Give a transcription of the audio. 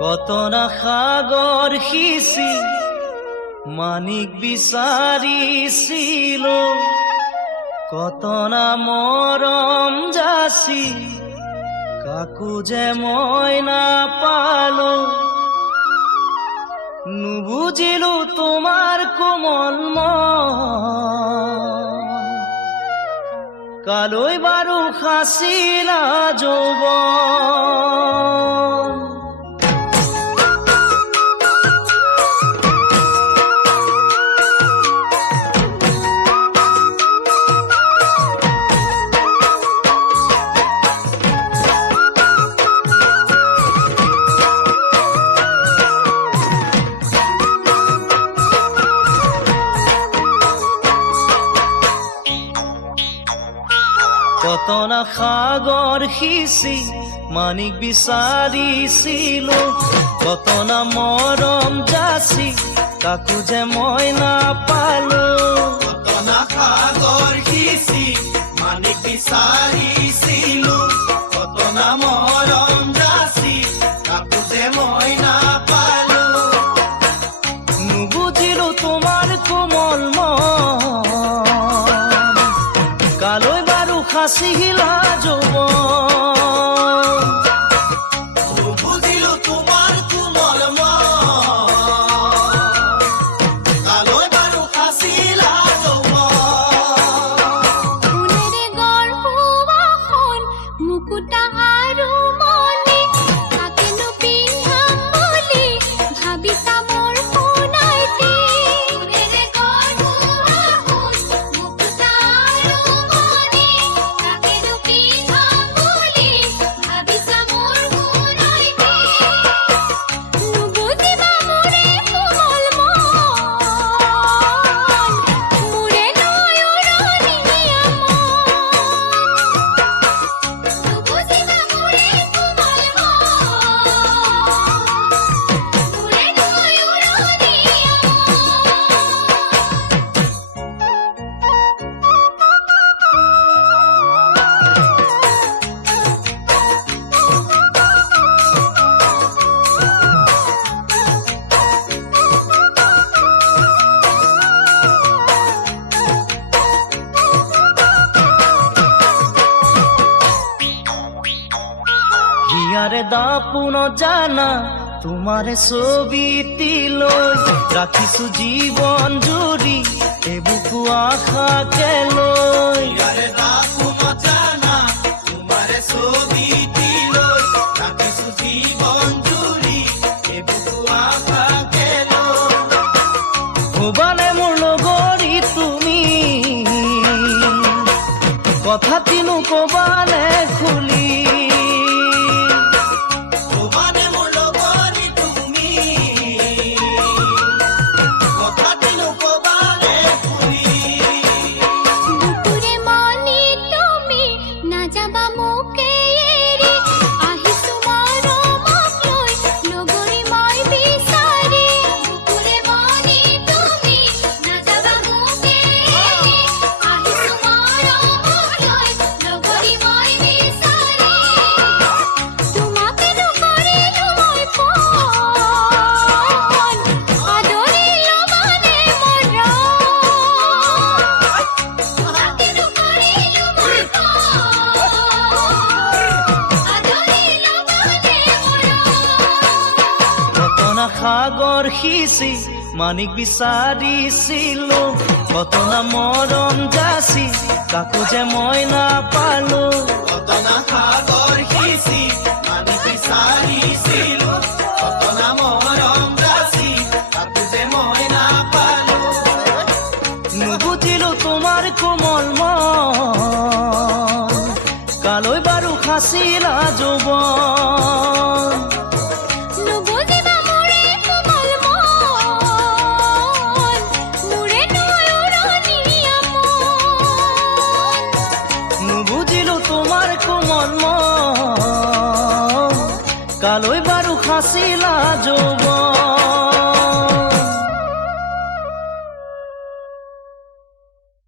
কত না সাগর সিঁচি মানিক বিচাৰিছিল, কত না মৰম যাচি কাকো যে মই নাপালো। নুবুজিলো তোমাৰ কোমল মন, কালৈ বাৰু সাঁচিলা যৌৱন। কত না সাগর সিঁচি মানিক বিচাৰিছিলো, কত না মৰম যাচি কাকো যে মই নাপালো। কত না সাগর সিঁচি মানিক বিচাৰিছিলো, কত না মৰম যাচি কাকো যে মই নাপালো। নুবুজিলো তোমাৰ কোমল মন, কালৈ বাৰু সাঁচিলা যৌৱন। বুঝিলো তোমার কোমল মন, কালৈ বাৰু সাঁচিলা যৌৱন। ফুলেৰে গঢ়োৱাখন মুকুতা আৰু মণি, তাকেনো পিন্ধাম বুলি ভাবিছা মোৰ সোণাইটি। ফুলেৰে গঢ়োৱাখন মুকুতা আৰু মণি, তাকেনো পিন্ধাম বুলি ভাবিছা মোৰ সোণাইটি। নুবুজিবা মোৰে কোমল মন, মোৰে নয়ননীয়া মন। নুবুজিবা মোৰে কোমল হিয়াৰে দাপোন জানা তোমাৰে ছবিটি লৈ ৰাখিছো জীৱন জুৰি এবুকু আশাকে লৈ। ইয়াৰে দাপোন জানা তোমাৰে ছবিটি লৈ ৰাখিছো জীৱন জুৰি এবুকু আশাকে লৈ। ভবানে মোৰ লগৰী তুমি, কথা কিনো কবানে খুলি। ভবানে মোৰ লগৰী তুমি, কথাটিনো কবানে খুলি। বুকুৰে মনি তুমি নাযাবা মোকে এৰি, আহিছো মৰমক লৈ লগৰী মই বিচাৰি। বুকুৰে মনি তুমি নাযাবা মোকে এৰি, আহিছো মৰমক লৈ লগৰী মই বিচাৰি। তোমাকেনো কৰিলো মই পণ, আদৰিলো মানে মৰম। তোমাকেনো কৰিলো মই পণ, আদৰিলো মানে মৰম। কত না সাগৰ সিঁচি মানিক বিচাৰিছিলো, কত না মৰম যাচি কাকো যে মই নাপালো। কত না সাগৰ সিঁচি মানিক বিচাৰিছিলো, কত না মৰম যাচি কাকো যে মই নাপালো। নুবুজিলো তোমাৰ কোমল মন, কালৈ বাৰু সাঁচিলা যৌৱন। নুবুজিবা মোৰে কোমল মন, মোৰে নয়ননীয়া মন। নুবুজিলো তোমাৰ কোমল মন, কালৈ বাৰু সাঁচিলা যৌৱন।